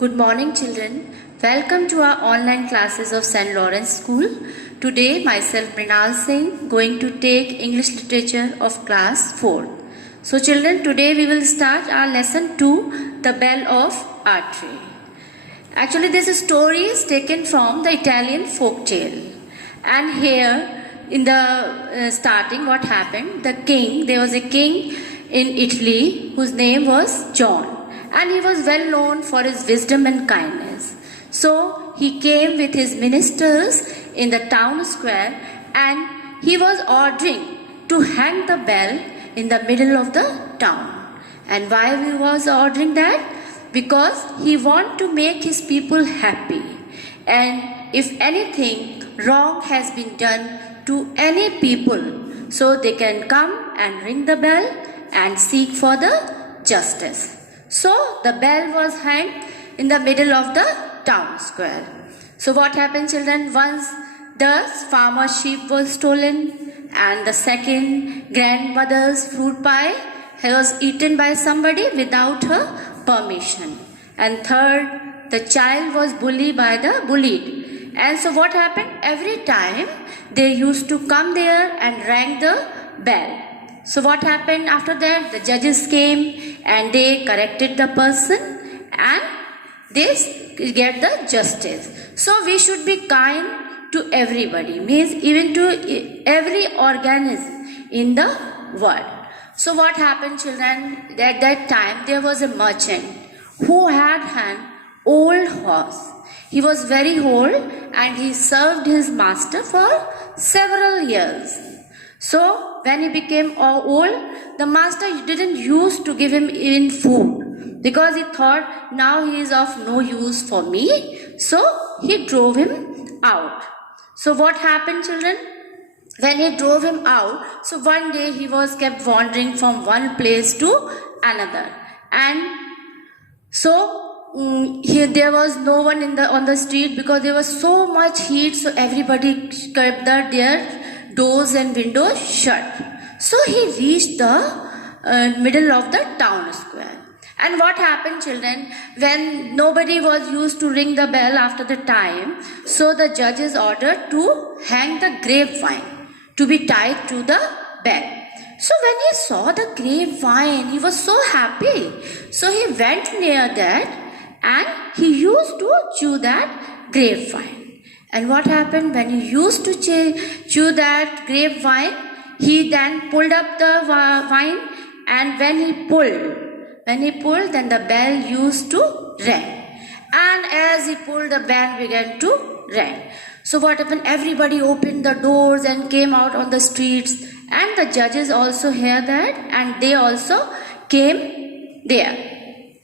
Good morning, children. Welcome to our online classes of St. Lawrence School. Today, myself, Mrinal Singh, going to take English Literature of Class 4. So, children, today we will start our lesson 2, The Bell of Artry. Actually, this story is taken from the Italian folk tale. And here, in the starting, what happened? There was a king in Italy whose name was John. And he was well known for his wisdom and kindness. So he came with his ministers in the town square and he was ordering to hang the bell in the middle of the town. And why he was ordering that? Because he wanted to make his people happy. And if anything wrong has been done to any people, so they can come and ring the bell and seek for the justice. So the bell was hanged in the middle of the town square. So what happened, children? Once the farmer's sheep was stolen and the second grandmother's fruit pie was eaten by somebody without her permission. And third, the child was bullied by the bullied. And so what happened? Every time they used to come there and rang the bell. So what happened after that? The judges came and they corrected the person and they get the justice. So we should be kind to everybody, means even to every organism in the world. So what happened, children? At that time there was a merchant who had an old horse. He was very old and he served his master for several years. So when he became old, the master didn't use to give him even food because he thought now he is of no use for me. So he drove him out. So what happened, children? When he drove him out, so one day he was kept wandering from one place to another. And so there was no one on the street because there was so much heat, so everybody kept their doors and windows shut. So he reached the middle of the town square. And what happened, children? When nobody was used to ring the bell after the time, so the judges ordered to hang the grapevine to be tied to the bell. So when he saw the grapevine, he was so happy. So he went near that and he used to chew that grapevine. And what happened? When he used to chew that grapevine, he then pulled up the vine, and when he pulled, then the bell used to ring. And as he pulled, the bell began to ring. So what happened? Everybody opened the doors and came out on the streets, and the judges also heard that, and they also came there.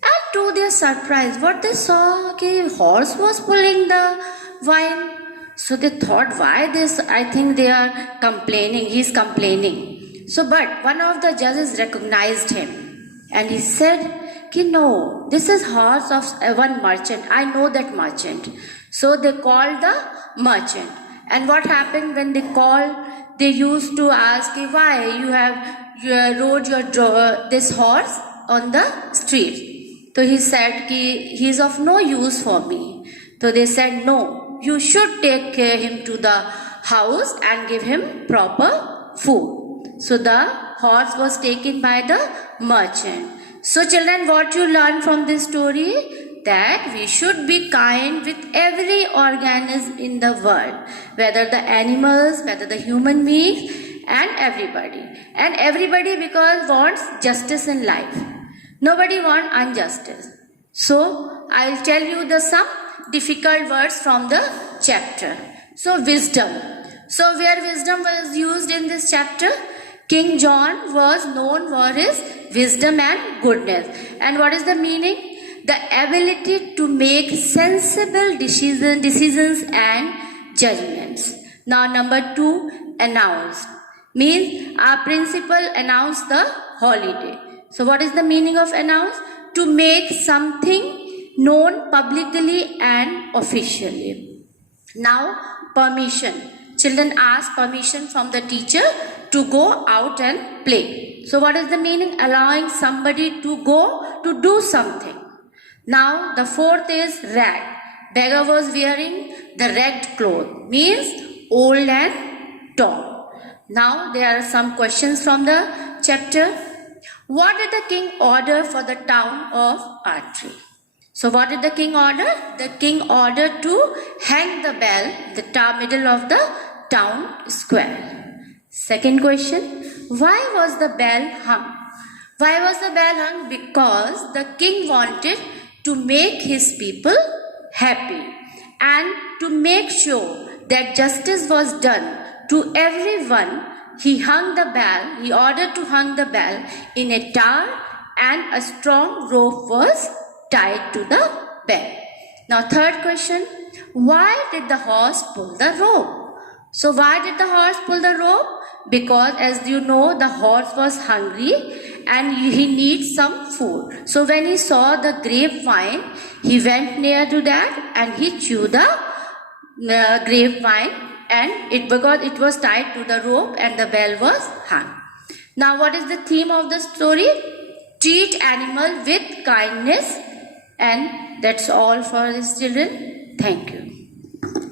And to their surprise, what they saw, a horse was pulling the vine. So they thought, why this? I think they are complaining. He is complaining. So, but one of the judges recognized him and he said, no, this is horse of one merchant. I know that merchant. So they called the merchant. And what happened when they called? They used to ask, why you rode this horse on the street. So he said, he is of no use for me. So they said, no. You should take him to the house and give him proper food. So the horse was taken by the merchant. So children, what you learn from this story? That we should be kind with every organism in the world. Whether the animals, whether the human beings, and everybody. And everybody because wants justice in life. Nobody wants injustice. So I'll tell you some difficult words from the chapter. So wisdom. So where wisdom was used in this chapter? King John was known for his wisdom and goodness. And what is the meaning? The ability to make sensible decisions and judgments. Now number 2, announced. Means our principal announced the holiday. So what is the meaning of announced? To make something known publicly and officially. Now, permission. Children ask permission from the teacher to go out and play. So what is the meaning? Allowing somebody to go to do something. Now the fourth is rag. Beggar was wearing the ragged cloth, means old and torn. Now there are some questions from the chapter. What did the king order for the town of Archery? So what did the king order? The king ordered to hang the bell in the middle of the town square. Second question, why was the bell hung? Why was the bell hung? Because the king wanted to make his people happy and to make sure that justice was done to everyone. He hung the bell, he ordered to hang the bell in a tower, and a strong rope was tied to the bell. Now third question, why did the horse pull the rope? So why did the horse pull the rope? Because as you know, the horse was hungry and he needs some food. So when he saw the grapevine, he went near to that and he chewed the grapevine, and because it was tied to the rope and the bell was hung. Now what is the theme of the story? Treat animal with kindness, and that's all for these children. Thank you.